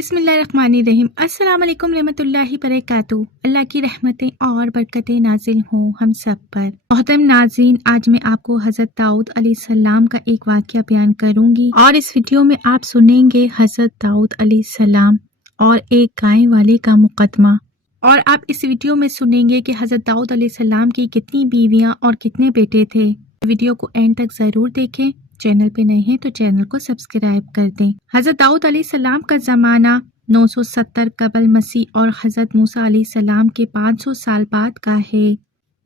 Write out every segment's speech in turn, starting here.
بسم اللہ الرحمن الرحیم۔ السلام علیکم رحمۃ اللہ وبرکاتہ۔ اللہ کی رحمتیں اور برکتیں نازل ہوں ہم سب پر۔ محترم ناظرین، آج میں آپ کو حضرت داؤد علیہ السلام کا ایک واقعہ بیان کروں گی، اور اس ویڈیو میں آپ سنیں گے حضرت داؤد علیہ السلام اور ایک گائے والے کا مقدمہ، اور آپ اس ویڈیو میں سنیں گے کہ حضرت داؤد علیہ السلام کی کتنی بیویاں اور کتنے بیٹے تھے۔ ویڈیو کو اینڈ تک ضرور دیکھیں۔ چینل پہ نہیں ہیں تو چینل کو سبسکرائب کر دیں۔ حضرت داؤد علیہ السلام کا زمانہ 970 قبل مسیح اور حضرت موسیٰ علیہ السلام کے 500 سال بعد کا ہے۔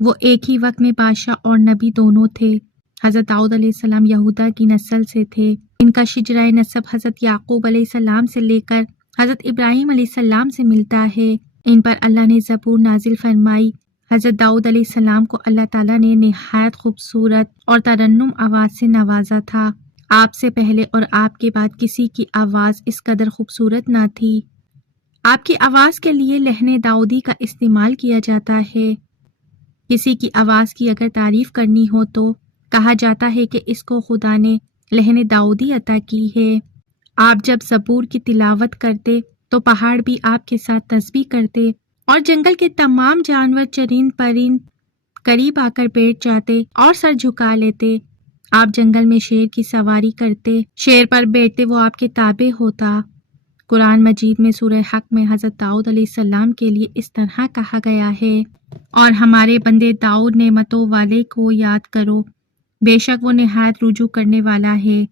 وہ ایک ہی وقت میں بادشاہ اور نبی دونوں تھے۔ حضرت داؤد علیہ السلام یہودا کی نسل سے تھے۔ ان کا شجرہ نسب حضرت یعقوب علیہ السلام سے لے کر حضرت ابراہیم علیہ السلام سے ملتا ہے۔ ان پر اللہ نے زبور نازل فرمائی۔ حضرت داؤد علیہ السلام کو اللہ تعالیٰ نے نہایت خوبصورت اور ترنم آواز سے نوازا تھا۔ آپ سے پہلے اور آپ کے بعد کسی کی آواز اس قدر خوبصورت نہ تھی۔ آپ کی آواز کے لیے لحن داؤدی کا استعمال کیا جاتا ہے۔ کسی کی آواز کی اگر تعریف کرنی ہو تو کہا جاتا ہے کہ اس کو خدا نے لحن داؤدی عطا کی ہے۔ آپ جب زبور کی تلاوت کرتے تو پہاڑ بھی آپ کے ساتھ تسبیح کرتے، اور جنگل کے تمام جانور چرند پرند قریب آ کر بیٹھ جاتے اور سر جھکا لیتے۔ آپ جنگل میں شیر کی سواری کرتے، شیر پر بیٹھتے وہ آپ کے تابع ہوتا۔ قرآن مجید میں سورہ حق میں حضرت داؤد علیہ السلام کے لیے اس طرح کہا گیا ہے، اور ہمارے بندے داؤد نعمتوں والے کو یاد کرو، بے شک وہ نہایت رجوع کرنے والا ہے۔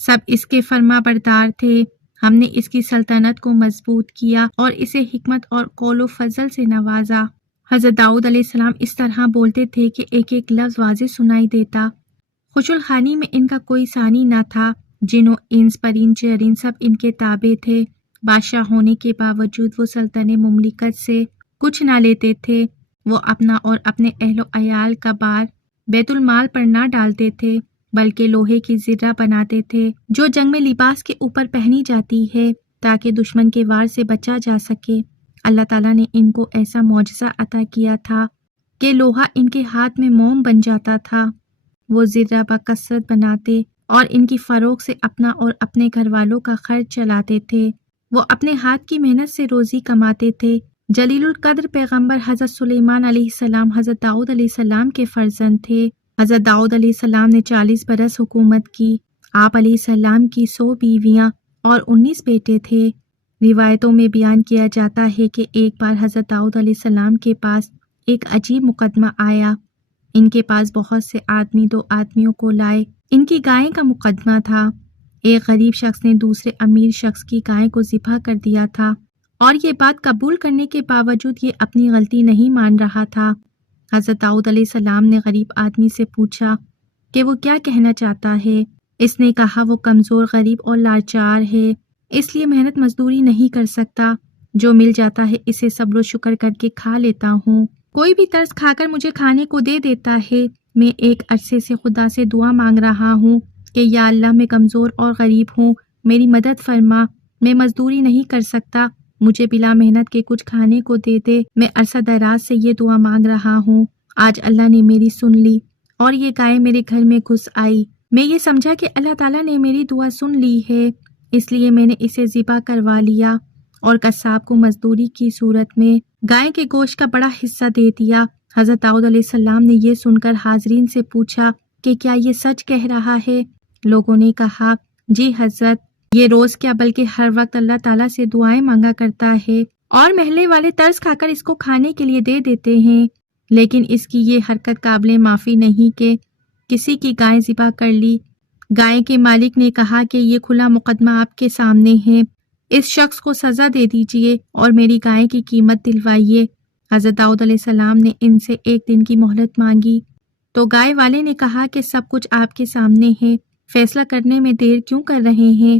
سب اس کے فرما بردار تھے، ہم نے اس کی سلطنت کو مضبوط کیا اور اسے حکمت اور قول و فضل سے نوازا۔ حضرت داؤد علیہ السلام اس طرح بولتے تھے کہ ایک ایک لفظ واضح سنائی دیتا۔ خوش الخانی میں ان کا کوئی ثانی نہ تھا۔ جن و انس پرند چرند سب ان کے تابع تھے۔ بادشاہ ہونے کے باوجود وہ سلطنت مملکت سے کچھ نہ لیتے تھے۔ وہ اپنا اور اپنے اہل و عیال کا بار بیت المال پر نہ ڈالتے تھے، بلکہ لوہے کی زرہ بناتے تھے جو جنگ میں لباس کے اوپر پہنی جاتی ہے تاکہ دشمن کے وار سے بچا جا سکے۔ اللہ تعالیٰ نے ان کو ایسا معجزہ عطا کیا تھا کہ لوہا ان کے ہاتھ میں موم بن جاتا تھا۔ وہ زرہ بکثرت بناتے اور ان کی فروخت سے اپنا اور اپنے گھر والوں کا خرچ چلاتے تھے۔ وہ اپنے ہاتھ کی محنت سے روزی کماتے تھے۔ جلیل القدر پیغمبر حضرت سلیمان علیہ السلام حضرت داؤد علیہ السلام کے فرزند تھے۔ حضرت داؤد علیہ السلام نے 40 برس حکومت کی۔ آپ علیہ السلام کی 100 بیویاں اور 19 بیٹے تھے۔ روایتوں میں بیان کیا جاتا ہے کہ ایک بار حضرت داؤد علیہ السلام کے پاس ایک عجیب مقدمہ آیا۔ ان کے پاس بہت سے آدمی 2 آدمیوں کو لائے۔ ان کی گائے کا مقدمہ تھا۔ ایک غریب شخص نے دوسرے امیر شخص کی گائے کو ذبح کر دیا تھا، اور یہ بات قبول کرنے کے باوجود یہ اپنی غلطی نہیں مان رہا تھا۔ حضرت داؤد علیہ السلام نے غریب آدمی سے پوچھا کہ وہ کیا کہنا چاہتا ہے۔ اس نے کہا وہ کمزور، غریب اور لاچار ہے، اس لیے محنت مزدوری نہیں کر سکتا۔ جو مل جاتا ہے اسے صبر و شکر کر کے کھا لیتا ہوں۔ کوئی بھی ترس کھا کر مجھے کھانے کو دے دیتا ہے۔ میں ایک عرصے سے خدا سے دعا مانگ رہا ہوں کہ یا اللہ، میں کمزور اور غریب ہوں، میری مدد فرما، میں مزدوری نہیں کر سکتا، مجھے بلا محنت کے کچھ کھانے کو دے دے۔ میں عرصہ دراز سے یہ دعا مانگ رہا ہوں، آج اللہ نے میری سن لی اور یہ گائے میرے گھر میں گھس آئی۔ میں یہ سمجھا کہ اللہ تعالیٰ نے میری دعا سن لی ہے، اس لیے میں نے اسے ذبح کروا لیا اور قصاب کو مزدوری کی صورت میں گائے کے گوشت کا بڑا حصہ دے دیا۔ حضرت داؤد علیہ السلام نے یہ سن کر حاضرین سے پوچھا کہ کیا یہ سچ کہہ رہا ہے؟ لوگوں نے کہا جی حضرت، یہ روز کیا بلکہ ہر وقت اللہ تعالیٰ سے دعائیں مانگا کرتا ہے، اور محلے والے ترس کھا کر اس کو کھانے کے لیے دے دیتے ہیں، لیکن اس کی یہ حرکت قابل معافی نہیں کہ کسی کی گائے ذبح کر لی۔ گائے کے مالک نے کہا کہ یہ کھلا مقدمہ آپ کے سامنے ہے، اس شخص کو سزا دے دیجئے اور میری گائے کی قیمت دلوائیے۔ حضرت داؤد علیہ السلام نے ان سے 1 دن کی مہلت مانگی تو گائے والے نے کہا کہ سب کچھ آپ کے سامنے ہے، فیصلہ کرنے میں دیر کیوں کر رہے ہیں؟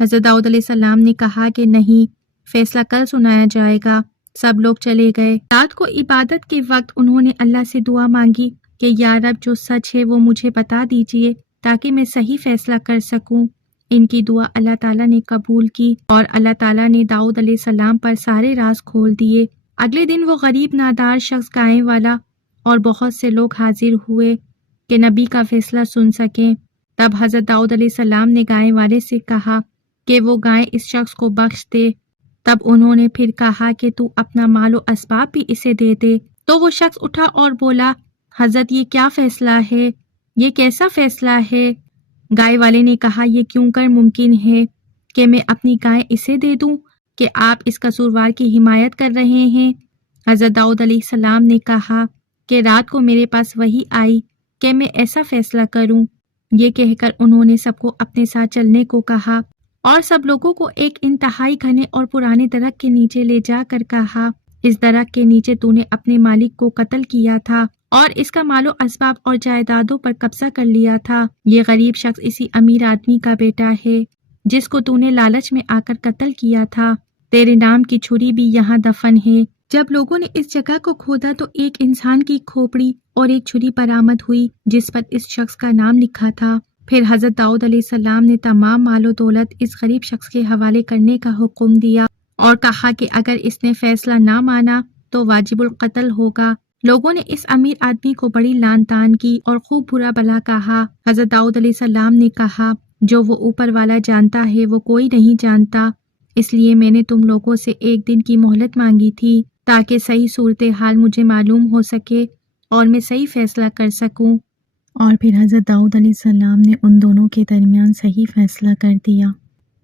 حضرت داؤد علیہ السلام نے کہا کہ نہیں، فیصلہ کل سنایا جائے گا۔ سب لوگ چلے گئے۔ رات کو عبادت کے وقت انہوں نے اللہ سے دعا مانگی کہ یا رب، جو سچ ہے وہ مجھے بتا دیجئے تاکہ میں صحیح فیصلہ کر سکوں۔ ان کی دعا اللہ تعالیٰ نے قبول کی اور اللہ تعالیٰ نے داؤد علیہ السلام پر سارے راز کھول دیے۔ اگلے دن وہ غریب نادار شخص گائے والا اور بہت سے لوگ حاضر ہوئے کہ نبی کا فیصلہ سن سکیں۔ تب حضرت داؤد علیہ السلام نے گائے والے سے کہا کہ وہ گائے اس شخص کو بخش دے۔ تب انہوں نے پھر کہا کہ تو اپنا مال و اسباب بھی اسے دے دے۔ تو وہ شخص اٹھا اور بولا، حضرت یہ کیا فیصلہ ہے؟ یہ کیسا فیصلہ ہے؟ گائے والے نے کہا، یہ کیوں کر ممکن ہے کہ میں اپنی گائے اسے دے دوں کہ آپ اس قصوروار کی حمایت کر رہے ہیں؟ حضرت داؤد علیہ السلام نے کہا کہ رات کو میرے پاس وحی آئی کہ میں ایسا فیصلہ کروں۔ یہ کہہ کر انہوں نے سب کو اپنے ساتھ چلنے کو کہا اور سب لوگوں کو ایک انتہائی گھنے اور پرانے درخت کے نیچے لے جا کر کہا، اس درخت کے نیچے تو نے اپنے مالک کو قتل کیا تھا اور اس کا مال و اسباب اور جائیدادوں پر قبضہ کر لیا تھا۔ یہ غریب شخص اسی امیر آدمی کا بیٹا ہے جس کو تو نے لالچ میں آ کر قتل کیا تھا۔ تیرے نام کی چھری بھی یہاں دفن ہے۔ جب لوگوں نے اس جگہ کو کھودا تو ایک انسان کی کھوپڑی اور ایک چھری برآمد ہوئی جس پر اس شخص کا نام لکھا تھا۔ پھر حضرت داؤد علیہ السلام نے تمام مال و دولت اس غریب شخص کے حوالے کرنے کا حکم دیا اور کہا کہ اگر اس نے فیصلہ نہ مانا تو واجب القتل ہوگا۔ لوگوں نے اس امیر آدمی کو بڑی لعن طعن کی اور خوب برا بھلا کہا۔ حضرت داؤد علیہ السلام نے کہا، جو وہ اوپر والا جانتا ہے وہ کوئی نہیں جانتا، اس لیے میں نے تم لوگوں سے ایک دن کی مہلت مانگی تھی تاکہ صحیح صورتحال مجھے معلوم ہو سکے اور میں صحیح فیصلہ کر سکوں۔ اور پھر حضرت داؤد علیہ السلام نے ان دونوں کے درمیان صحیح فیصلہ کر دیا۔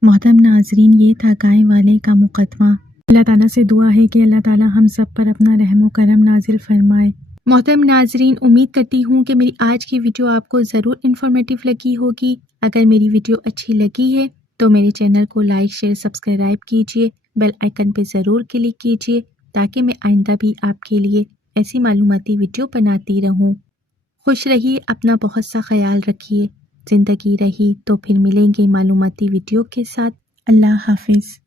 محترم ناظرین، یہ تھا گائے والے کا مقدمہ۔ اللہ تعالیٰ سے دعا ہے کہ اللہ تعالیٰ ہم سب پر اپنا رحم و کرم نازل فرمائے۔ محترم ناظرین، امید کرتی ہوں کہ میری آج کی ویڈیو آپ کو ضرور انفارمیٹیو لگی ہوگی۔ اگر میری ویڈیو اچھی لگی ہے تو میرے چینل کو لائک، شیئر، سبسکرائب کیجیے، بیل آئیکن پہ ضرور کلک کیجیے تاکہ میں آئندہ بھی آپ کے لیے ایسی معلوماتی ویڈیو بناتی رہوں۔ خوش رہیے، اپنا بہت سا خیال رکھیے۔ زندگی رہی تو پھر ملیں گے معلوماتی ویڈیو کے ساتھ۔ اللہ حافظ۔